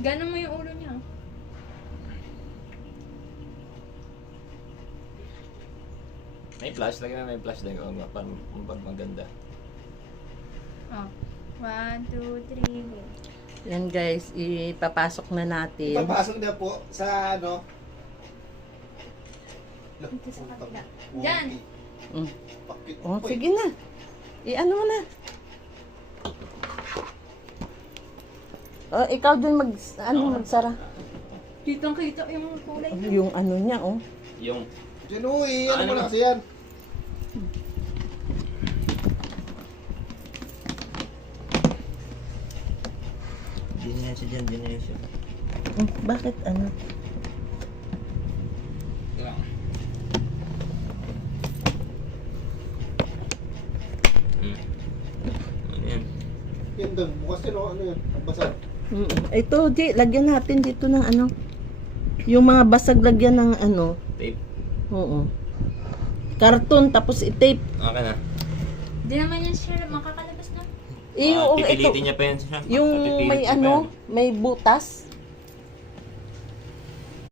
Ganon mo yung ulo niya. May flash, lagyan mo may flash din. Para maganda. Oh. 1, 2, 3, go. Yan guys, ipapasok na natin. Ipapasok na po sa ano. Dito sa kabila. Diyan. Mm. Pakit. Oh, sige na. I-ano mo na. Oh, ikaw dun magsara. Kitang kita yung kulay niya. Yung ano niya, oh. Yung... Diyan o, ano mo Ano? na kasi yan. Dinesyo dyan, dinesyo. Bakit ano? Lang. Ano yan? Yan doon, bukas yun o, ano yan, basag. Ito, di, lagyan natin dito ng ano. Yung mga basag lagyan ng ano. Tape. Oo. Karton, tapos i-tape. Okay na. Di naman yan siya makakalabas na. Yung ito, Pipilitin niya pa yan siya. yung Pipilit may niya pa ano, yan. may butas.